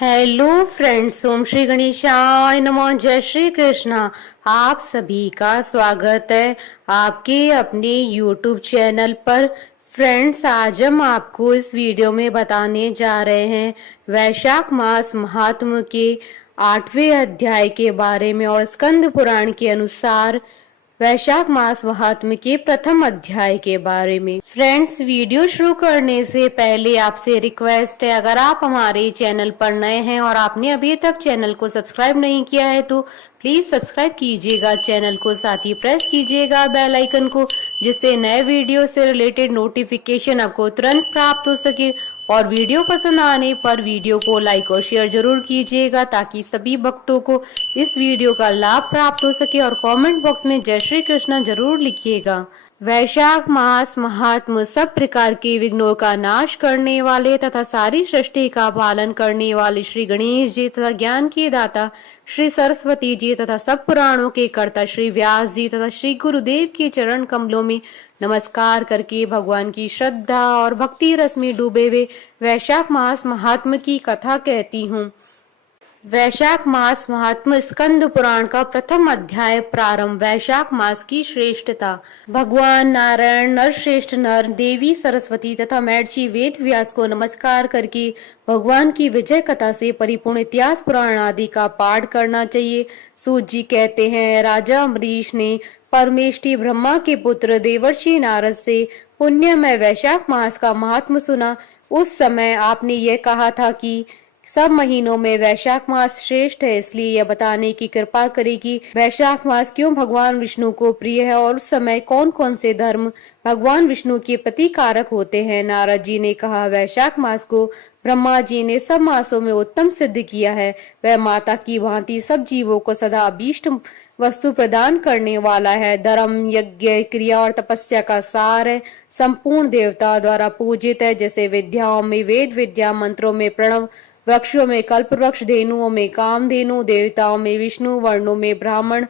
Hello friends, ओम श्री गणेशाय नमः। जय श्री कृष्णा। आप सभी का स्वागत है आपके अपने यूट्यूब चैनल पर। फ्रेंड्स, आज हम आपको इस वीडियो में बताने जा रहे हैं वैशाख मास महात्म्य के 8वें अध्याय के बारे में और स्कंद पुराण के अनुसार वैशाख मास महात्म्य के प्रथम अध्याय के बारे में। फ्रेंड्स, वीडियो शुरू करने से पहले आपसे रिक्वेस्ट है, अगर आप हमारे चैनल पर नए हैं और आपने अभी तक चैनल को सब्सक्राइब नहीं किया है तो प्लीज सब्सक्राइब कीजिएगा चैनल को, साथ ही प्रेस कीजिएगा बेल आइकन को, जिससे नए वीडियो से रिलेटेड नोटिफिकेशन आपको तुरंत प्राप्त हो सके। और वीडियो पसंद आने पर वीडियो को लाइक और शेयर जरूर कीजिएगा ताकि सभी भक्तों को इस वीडियो का लाभ प्राप्त हो सके। और कमेंट बॉक्स में जय श्री कृष्ण जरूर लिखिएगा। वैशाख मास महात्म सब प्रकार के विघ्नों का नाश करने वाले तथा सारी सृष्टि का पालन करने वाले श्री गणेश जी तथा ज्ञान के दाता श्री सरस्वती जी तथा सब पुराणों के कर्ता श्री व्यास जी तथा श्री गुरुदेव के चरण कमलों में नमस्कार करके भगवान की श्रद्धा और भक्ति रस में डूबे हुए वैशाख मास महात्म की कथा कहती हूँ। वैशाख मास महात्म्य स्कंद पुराण का प्रथम अध्याय प्रारंभ। वैशाख मास की श्रेष्ठता। भगवान नारायण नरश्रेष्ठ नर, देवी सरस्वती तथा महर्षि वेद व्यास को नमस्कार करके भगवान की विजय कथा से परिपूर्ण इतिहास पुराण आदि का पाठ करना चाहिए। सूत जी कहते हैं, राजा अम्बरीश ने परमेष्टि ब्रह्मा के पुत्र देवर्षि नारद से पुण्यमय वैशाख मास का महात्म्य सुना। उस समय आपने यह कहा था कि सब महीनों में वैशाख मास श्रेष्ठ है, इसलिए यह बताने की कृपा करेगी वैशाख मास क्यों भगवान विष्णु को प्रिय है और उस समय कौन कौन से धर्म भगवान विष्णु के प्रति कारक होते हैं। नारद जी ने कहा, वैशाख मास को ब्रह्मा जी ने सब मासों में उत्तम सिद्ध किया है। वह माता की भांति सब जीवों को सदा अभीष्ट वस्तु प्रदान करने वाला है। धर्म, यज्ञ, क्रिया और तपस्या का सार है। संपूर्ण देवता द्वारा पूजित है, जैसे विद्याओं में वेद विद्या, मंत्रों में प्रणव, वृक्षों में कल्प वृक्ष, धेनुओं में कामधेनु, देवताओं में विष्णु, वर्णों में ब्राह्मण,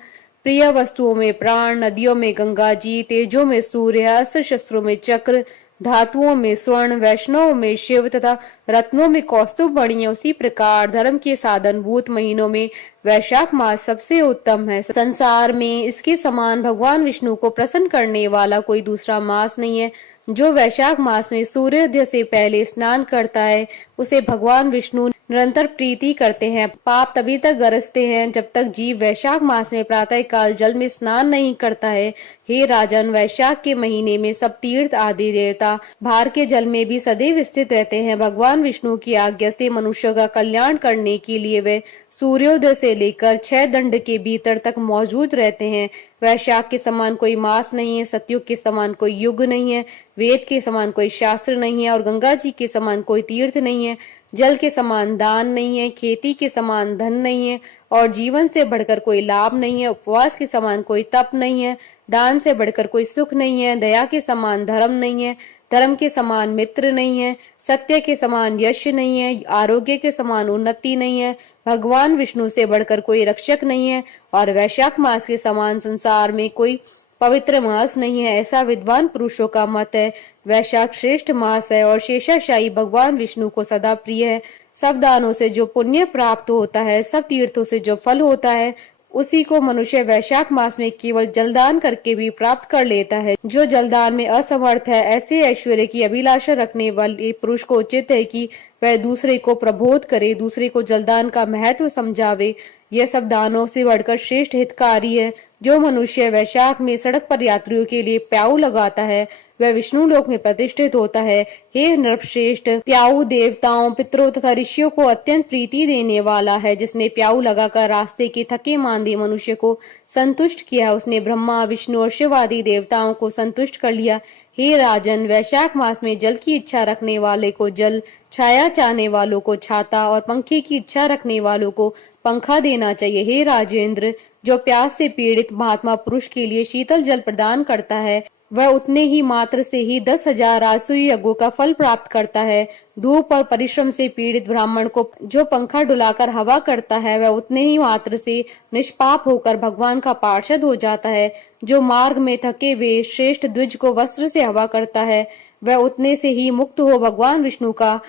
प्रिय वस्तुओं में प्राण, नदियों में गंगा जी, तेजों में सूर्य, अस्त्र शस्त्रों में चक्र, धातुओं में स्वर्ण, वैष्णव में शिव तथा रत्नों में कौस्तुभ मणि। उसी प्रकार धर्म के साधन भूत महीनों में वैशाख मास सबसे उत्तम है। संसार में इसके समान भगवान विष्णु को प्रसन्न करने वाला कोई दूसरा मास नहीं है। जो वैशाख मास में सूर्योदय से पहले स्नान करता है उसे भगवान विष्णु निरंतर प्रीति करते हैं। पाप तभी तक गरजते हैं जब तक जीव वैशाख मास में प्रातः काल जल में स्नान नहीं करता है। हे राजन, वैशाख के महीने में सब तीर्थ आदि देवता भार के जल में भी सदैव स्थित रहते हैं। भगवान विष्णु की आज्ञा से मनुष्य का कल्याण करने के लिए वे सूर्योदय से लेकर 6 दंड के भीतर तक मौजूद रहते हैं। वैशाख के समान कोई मास नहीं है, सतयुग के समान कोई युग नहीं है, वेद के समान कोई शास्त्र नहीं है और गंगा जी के समान कोई तीर्थ नहीं है। जल के समान दान नहीं है, खेती के समान धन नहीं है और जीवन से बढ़कर कोई लाभ नहीं है। उपवास के समान कोई तप नहीं है, दान से बढ़कर कोई सुख नहीं है। दया के समान धर्म नहीं है, धर्म के समान मित्र नहीं है, सत्य के समान यश नहीं है, आरोग्य के समान उन्नति नहीं है। भगवान विष्णु से बढ़कर कोई रक्षक नहीं है और वैशाख मास के समान संसार में कोई पवित्र मास नहीं है, ऐसा विद्वान पुरुषों का मत है। वैशाख श्रेष्ठ मास है और शेषाशायी भगवान विष्णु को सदा प्रिय है। सब दानों से जो पुण्य प्राप्त होता है, सब तीर्थों से जो फल होता है, उसी को मनुष्य वैशाख मास में केवल जलदान करके भी प्राप्त कर लेता है। जो जलदान में असमर्थ है, ऐसे ऐश्वर्य की अभिलाषा रखने वाले पुरुष को उचित है कि वह दूसरे को प्रबोध करे, दूसरे को जलदान का महत्व समझावे। यह सब दानों से बढ़कर श्रेष्ठ हितकारी है। जो मनुष्य वैशाख में सड़क पर यात्रियों के लिए प्याऊ लगाता है वह विष्णु लोक में प्रतिष्ठित होता है। हे नृपश्रेष्ठ, प्याऊ देवताओं, पितरों तथा ऋषियों को अत्यंत प्रीति देने वाला है। जिसने प्याऊ लगाकर रास्ते के थके मांदे मनुष्य को संतुष्ट किया, उसने ब्रह्मा, विष्णु और शिव आदि देवताओं को संतुष्ट कर लिया। हे राजन, वैशाख मास में जल की इच्छा रखने वाले को जल, छाया चाहने वालों को छाता और पंखे की इच्छा रखने वालों को पंखा देना चाहिए। हे राजेंद्र, जो प्यास से पीड़ित महात्मा पुरुष के लिए शीतल जल प्रदान करता है वह उतने ही मात्र से ही 10,000 राजसूय यज्ञों का फल प्राप्त करता है। धूप और परिश्रम से पीड़ित ब्राह्मण को जो पंखा डुलाकर हवा करता है वह उतने ही मात्र से निष्पाप होकर भगवान का पार्षद हो जाता है। जो मार्ग में थके हुए श्रेष्ठ द्विज को वस्त्र से हवा करता है वह उतने से ही मुक्त हो भगवान विष्णु का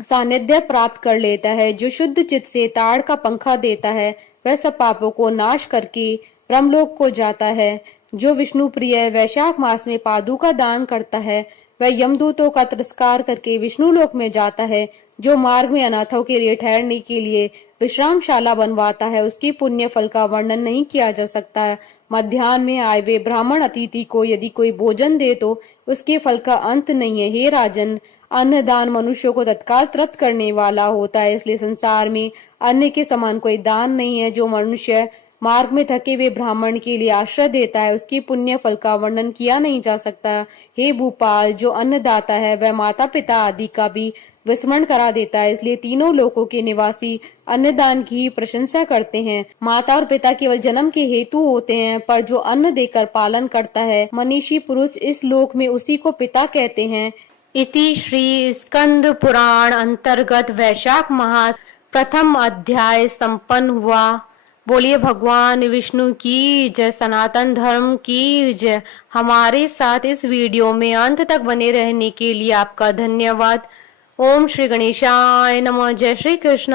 सानिध्य प्राप्त कर लेता है। जो शुद्ध चित्त से ताड़ का पंखा देता है वह सब पापों को नाश करके ब्रह्मलोक को जाता है। जो विष्णु प्रिय वैशाख मास में पादुका दान करता है वह यमदूतों का तिरस्कार करके विष्णु लोक में जाता है। जो मार्ग में अनाथों के लिए ठहरने के लिए विश्रामशाला बनवाता है उसकी पुण्य फल का वर्णन नहीं किया जा सकता है। मध्याह्न में आए हुए ब्राह्मण अतिथि को यदि कोई भोजन दे तो उसके फल का अंत नहीं है। हे राजन, अन्नदान मनुष्यों को तत्काल तृप्त करने वाला होता है, इसलिए संसार में अन्न के समान कोई दान नहीं है। जो मनुष्य मार्ग में थके हुए ब्राह्मण के लिए आश्रय देता है उसकी पुण्य फल का वर्णन किया नहीं जा सकता। हे भूपाल, जो अन्नदाता है वह माता पिता आदि का भी विस्मरण करा देता है, इसलिए तीनों लोकों के निवासी अन्नदान की प्रशंसा करते हैं। माता और पिता केवल जन्म के हेतु होते हैं, पर जो अन्न देकर पालन करता है मनीषी पुरुष इस लोक में उसी को पिता कहते हैं। इति श्री स्कंद पुराण अंतर्गत वैशाख मास प्रथम अध्याय संपन्न हुआ। बोलिए भगवान विष्णु की जय, सनातन धर्म की जय। हमारे साथ इस वीडियो में अंत तक बने रहने के लिए आपका धन्यवाद। ओम श्री गणेशाय नमः। जय श्री कृष्ण।